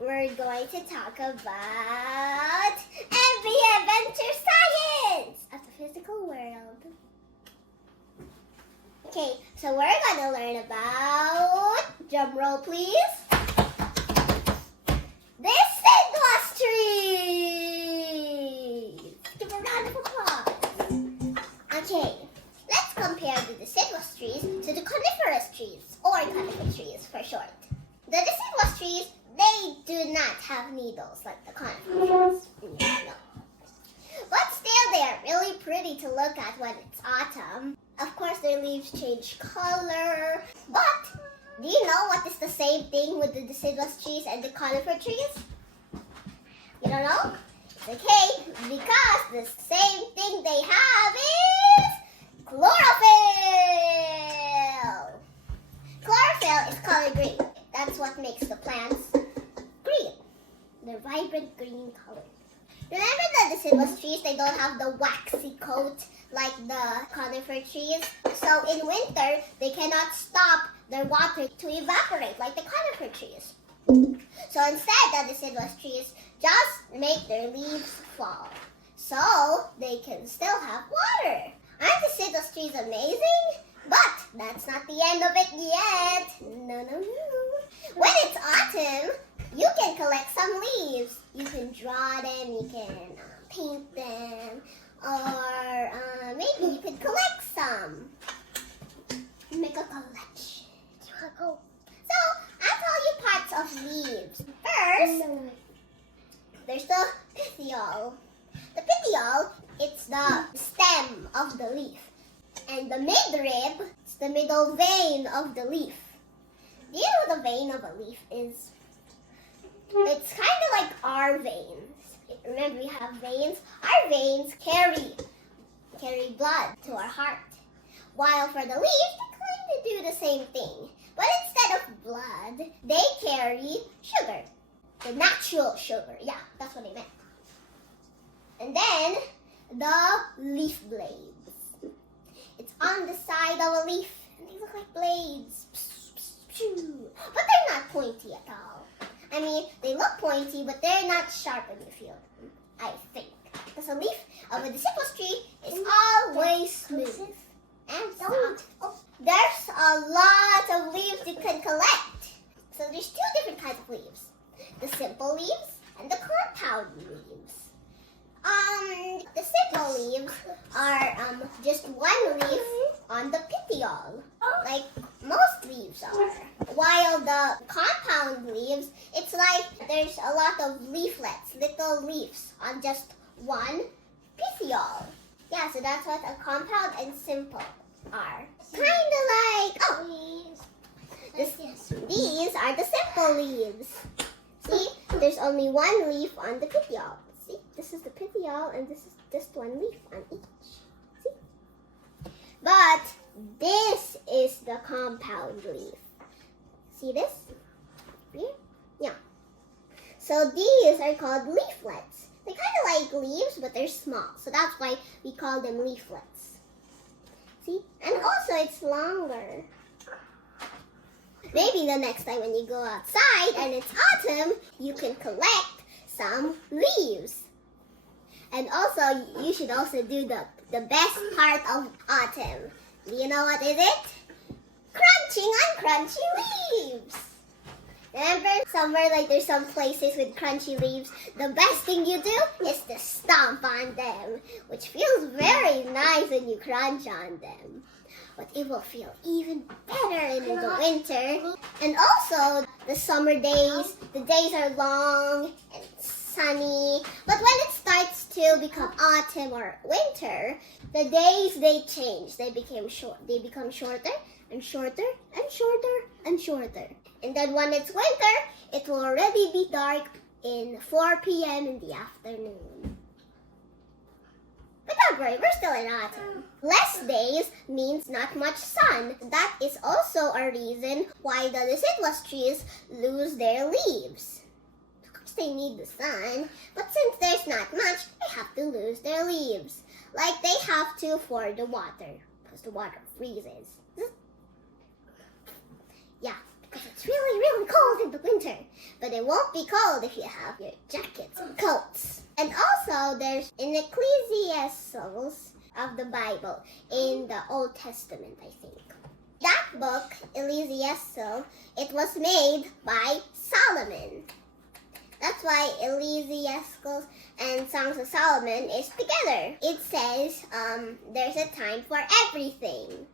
we're going to talk about every adventure science of the physical world. Okay, so we're going to learn about, drum roll please, deciduous trees. Give a round of applause. Okay, let's compare the deciduous trees to the coniferous trees, or conifer trees for short. The deciduous trees, they do not have needles like the conifer trees. No. But still, they are really pretty to look at when it's autumn. Of course, their leaves change color. But, do you know what is the same thing with the deciduous trees and the conifer trees? You don't know? It's okay, because the same thing they have is chlorophyll. Chlorophyll is color green. That's what makes the plants green. They're vibrant green color. Remember the deciduous trees, they don't have the waxy coat like the conifer trees. So in winter, they cannot stop their water to evaporate like the conifer trees. So instead, the deciduous trees just make their leaves fall. So they can still have water. Aren't deciduous trees amazing? But that's not the end of it yet. No. When it's autumn, you can collect some leaves. You can draw them, you can paint them, or maybe you could collect some. Make a collection. So, I'll tell you parts of leaves. First, there's the petiole. The petiole, it's the stem of the leaf. And the midrib, it's the middle vein of the leaf. Do you know what the vein of a leaf is? It's kind of like our veins. Remember, we have veins. Our veins carry blood to our heart. While for the leaf, they kind of do the same thing. But instead of blood, they carry sugar. The natural sugar. Yeah, that's what I meant. And then, the leaf blades. It's on the side of a leaf, and they look like blades. But they're not pointy at all. I mean, they look pointy, but they're not sharp when you feel them, I think. Because a leaf of a deciduous tree is always smooth and soft. There's a lot of leaves you can collect. So there's two different kinds of leaves. The simple leaves and the compound leaves. The simple leaves are just one leaf on the petiole, like most leaves are. While the compound leaves, it's like there's a lot of leaflets, little leaves on just one petiole. Yeah, so that's what a compound and simple are. Kind of like, these are the simple leaves. See, there's only one leaf on the petiole. See, this is the petiole and this is just one leaf on each. See? But this is the compound leaf. See this? Here? Yeah. So these are called leaflets. They're kind of like leaves, but they're small. So that's why we call them leaflets. See? And also it's longer. Maybe the next time when you go outside and it's autumn, you can collect some leaves. And also, you should also do the best part of autumn. Do you know what is it? Crunching on crunchy leaves. Remember, somewhere like there's some places with crunchy leaves, the best thing you do is to stomp on them, which feels very nice when you crunch on them. But it will feel even better in the winter. And also, the summer days, the days are long and sunny. But when it starts to become autumn or winter, the days, they change. They become shorter and shorter and shorter and shorter. And then when it's winter, it will already be dark in 4 p.m. in the afternoon. But don't worry, we're still in autumn. Less days means not much sun. That is also a reason why the deciduous trees lose their leaves. Of course, they need the sun, but since there's not much, they have to lose their leaves. Like they have to for the water, because the water freezes. Yeah, because it's really, really cold in the winter. But it won't be cold if you have your jackets and coats. And also, there's in Ecclesiastes of the Bible in the Old Testament, I think. That book, Ecclesiastes, it was made by Solomon. That's why Ecclesiastes and Songs of Solomon is together. It says there's a time for everything.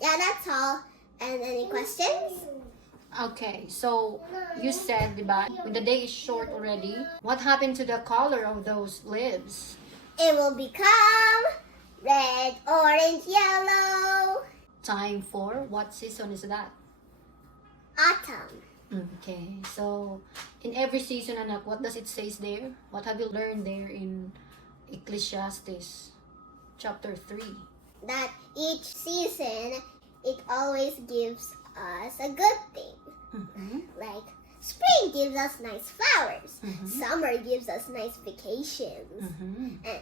Yeah, that's all. And any questions? Okay, so you said, diba, when the day is short already, what happened to the color of those leaves? It will become red, orange, yellow. Time for what season is that? Autumn. Okay, so in every season, anak, what does it say there? What have you learned there in Ecclesiastes chapter 3? That each season, it always gives us a good thing. Mm-hmm. Like spring gives us nice flowers. Mm-hmm. Summer gives us nice vacations. Mm-hmm. And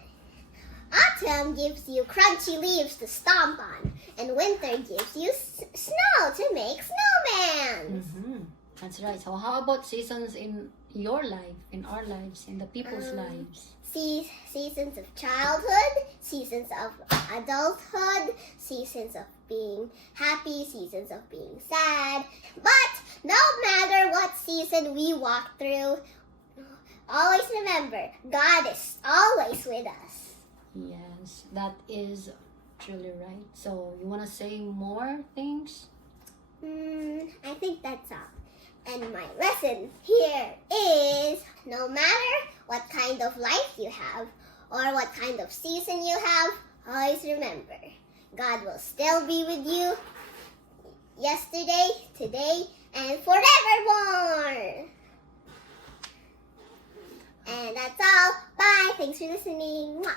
autumn gives you crunchy leaves to stomp on. And winter gives you snow to make snowmen. Mm-hmm. That's right. So how about seasons in your life, in our lives, in the people's lives? Seasons of childhood, seasons of adulthood, seasons of being happy, seasons of being sad. But no matter what season we walk through, always remember, God is always with us. Yes, that is truly right. So you want to say more things? I think that's all. And my lesson here is, no matter what kind of life you have or what kind of season you have, always remember, God will still be with you yesterday, today, and forevermore. And that's all. Bye. Thanks for listening. Mwah.